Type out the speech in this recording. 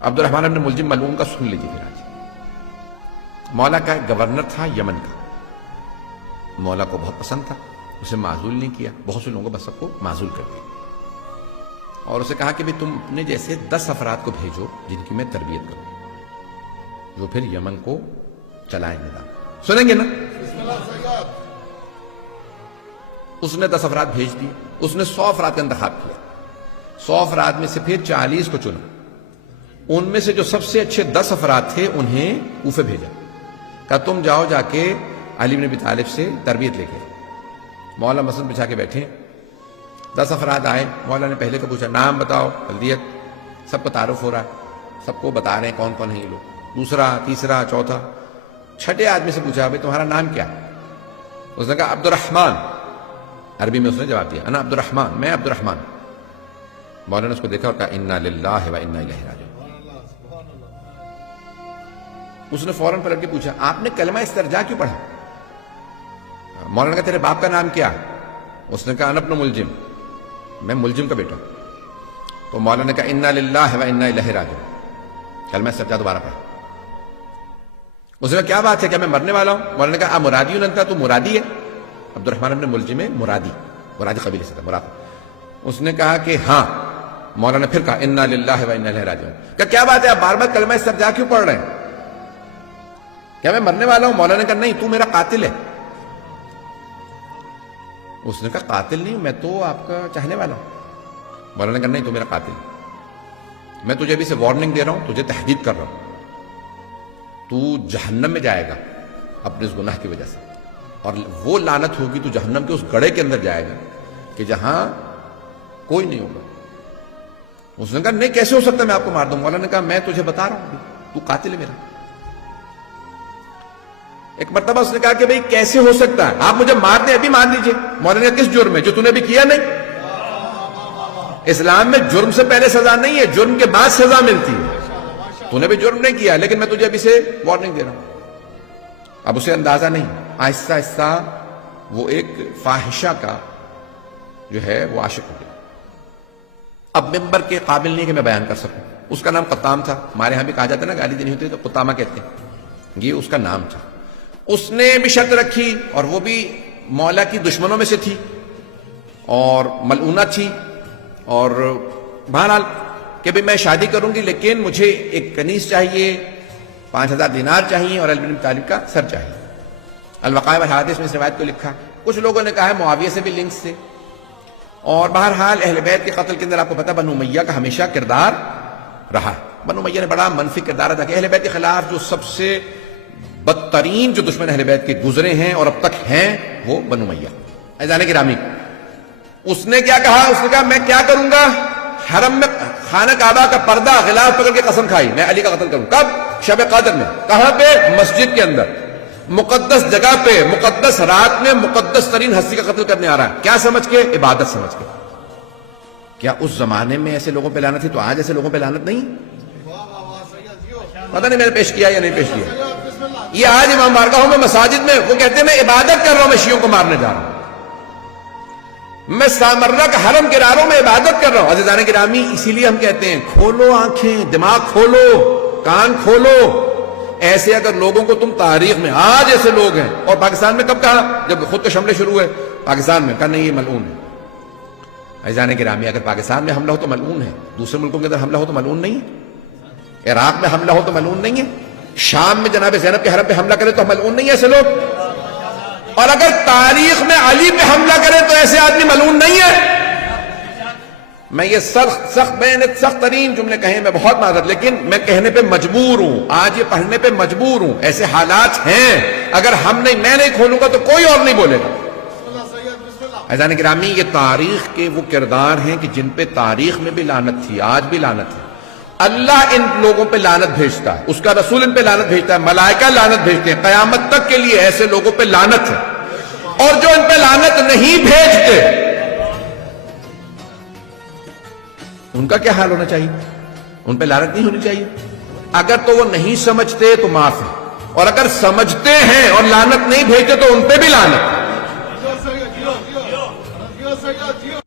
عبد الرحمن ابن ملجم ملعون کا سن لیجیے پھر آج۔ مولا کا گورنر تھا یمن کا، مولا کو بہت پسند تھا، اسے معزول نہیں کیا، بہت سے لوگوں کو بس سب کو معزول کر دیا، اور اسے کہا کہ بھی تم اپنے جیسے 10 افراد کو بھیجو جن کی میں تربیت کروں، جو پھر یمن کو چلائیں گے۔ سنیں گے نا؟ اس نے 10 افراد بھیج دیے، اس نے 100 افراد کا انتخاب کیا، 100 افراد میں سے پھر 40 کو چنا، ان میں سے جو سب سے اچھے 10 افراد تھے انہیں کوفے بھیجا، کہا تم جاؤ جا کے علی بن ابی طالب سے تربیت لے کے۔ مولا مسجد بچھا کے بیٹھے، 10 افراد آئے، مولا نے پہلے کو پوچھا نام بتاؤ، بلدیت، سب کو تعارف ہو رہا ہے، سب کو بتا رہے ہیں کون کون ہیں یہ لوگ، دوسرا تیسرا چوتھا، چھٹے آدمی سے پوچھا بھائی تمہارا نام کیا؟ اس نے کہا عبد الرحمن، عربی میں اس نے جواب دیا انا عبد الرحمن، میں عبد الرحمن۔ مولا نے اس کو دیکھا اور کہا انا للہ و انا الیہ راجعون۔ اس نے فوراً پلٹ کے پوچھا آپ نے کلمہ استرجاع کیوں پڑھا؟ مولانا نے کہا تیرے باپ کا نام کیا؟ اس نے کہا انا ابن ملجم، میں ملجم کا بیٹا ہوں۔ تو مولانا نے کہا انا للہ و انا الیہ راجعون، کلمہ استرجاع دوبارہ پڑھا۔ اس نے کہا کیا بات ہے، کیا میں مرنے والا ہوں؟ مولانا نے کہا مرادی انت، تو مرادی ہے؟ عبد الرحمن ابن ملجم ہے، مرادی قبیلے سے تھا، مراد۔ اس نے کہا کہ ہاں۔ مولانا نے پھر کہا انا للہ و انا الیہ راجعون۔ کیا بات ہے آپ بار بار کلمہ استرجاع کیوں پڑھ رہے ہیں؟ کیا میں مرنے والا ہوں؟ مولانا نے کہا نہیں، تو میرا قاتل ہے۔ اس نے کہا قاتل نہیں، میں تو آپ کا چاہنے والا ہوں۔ مولانا نے کہا نہیں، تو میرا قاتل ہے، میں تجھے ابھی سے وارننگ دے رہا ہوں، تجھے تحدید کر رہا ہوں، تو جہنم میں جائے گا اپنے اس گناہ کی وجہ سے، اور وہ لعنت ہوگی، تو جہنم کے اس گڑھے کے اندر جائے گا کہ جہاں کوئی نہیں ہوگا۔ اس نے کہا نہیں کیسے ہو سکتا میں آپ کو مار دوں؟ مولانا نے کہا میں تجھے بتا رہا ہوں تو قاتل ہے میرا۔ ایک مرتبہ اس نے کہا کہ بھئی کیسے ہو سکتا ہے، آپ مجھے مار دیں، ابھی مار دیجئے۔ مولانا نے کہا کس جرم میں؟ جو تو نے بھی کیا نہیں۔ اسلام میں جرم سے پہلے سزا نہیں ہے، جرم کے بعد سزا ملتی ہے۔ تو نے بھی جرم نہیں کیا لیکن میں تجھے ابھی سے وارننگ دے رہا ہوں۔ اب اسے اندازہ نہیں، آہستہ آہستہ وہ ایک فاحشہ کا جو ہے وہ عاشق ہو گیا۔ اب ممبر کے قابل نہیں کہ میں بیان کر سکوں۔ اس کا نام قطام تھا، ہمارے ہاں بھی کہا جاتا ہے نا، گالی دینی ہوتی ہے تو قطامہ کہتے ہیں، یہ اس کا نام تھا۔ اس نے بھی شرط رکھی، اور وہ بھی مولا کی دشمنوں میں سے تھی اور ملعونہ تھی، اور بہرحال کہ بھی میں شادی کروں گی لیکن مجھے ایک کنیز چاہیے، 5000 دینار چاہیے، اور علی بن ابی طالب کا سر چاہیے۔ الوقائع والحوادث میں اس روایت کو لکھا، کچھ لوگوں نے کہا ہے معاویہ سے بھی لنکس تھے، اور بہرحال اہل بیت کے قتل کے اندر آپ کو پتہ بنو امیہ کا ہمیشہ کردار رہا ہے۔ بنو امیہ نے بڑا منفی کردار ادا کیا، اہل بیت کے خلاف جو سب سے بدترین جو دشمن اہل بیت کے گزرے ہیں اور اب تک ہیں وہ بنو امیہ۔ عزیزان گرامی، اس نے کیا کہا؟ اس نے کہا میں کیا کروں گا، حرم میں خانہ کعبہ کا پردہ غلاف پکڑ کے قسم کھائی میں علی کا قتل کروں۔ کب؟ شب قدر میں۔ کہاں پہ؟ مسجد کے اندر، مقدس جگہ پہ، مقدس رات میں مقدس ترین ہستی کا قتل کرنے آ رہا ہے۔ کیا سمجھ کے؟ عبادت سمجھ کے۔ کیا اس زمانے میں ایسے لوگوں پہ لعنت تھی تو آج ایسے لوگوں پہ لعنت نہیں؟ پتہ نہیں میں نے پیش کیا یا نہیں پیش کیا۔ یہ آج امام بارگاہوں میں مساجد میں وہ کہتے ہیں میں عبادت کر رہا ہوں، میں شیعوں کو مارنے جا رہا ہوں، میں سامرہ کا حرم گراروں میں عبادت کر رہا ہوں۔ عزیزان گرامی، اسی لیے ہم کہتے ہیں کھولو آنکھیں، دماغ کھولو، کان کھولو۔ ایسے اگر لوگوں کو تم تاریخ میں آج ایسے لوگ ہیں، اور پاکستان میں کب کہا؟ جب خود کے حملے شروع ہوئے پاکستان میں، کہا نہیں یہ ملعون ہے۔ عزیزان گرامی، اگر پاکستان میں حملہ ہو تو ملعون ہے، دوسرے ملکوں کے اندر حملہ ہو تو ملعون نہیں ہے، عراق میں حملہ ہو تو ملعون نہیں ہے، شام میں جناب زینب کے حرم پہ حملہ کرے تو ملعون نہیں ہے ایسے لوگ، اور اگر تاریخ میں علی پہ حملہ کرے تو ایسے آدمی ملعون نہیں ہے۔ میں یہ سخت ترین جملے کہیں میں بہت معذرت، لیکن میں کہنے پہ مجبور ہوں، آج یہ پڑھنے پہ مجبور ہوں، ایسے حالات ہیں، اگر میں نہیں کھولوں گا تو کوئی اور نہیں بولے گا۔ عزیزان گرامی، یہ تاریخ کے وہ کردار ہیں کہ جن پہ تاریخ میں بھی لعنت تھی، آج بھی لعنت ہے۔ اللہ ان لوگوں پہ لعنت بھیجتا ہے، اس کا رسول ان پہ لعنت بھیجتا ہے، ملائکہ لعنت بھیجتے ہیں، قیامت تک کے لیے ایسے لوگوں پہ لعنت ہے۔ اور جو ان پہ لعنت نہیں بھیجتے ان کا کیا حال ہونا چاہیے؟ ان پہ لعنت نہیں ہونی چاہیے۔ اگر تو وہ نہیں سمجھتے تو معاف ہے، اور اگر سمجھتے ہیں اور لعنت نہیں بھیجتے تو ان پہ بھی لعنت۔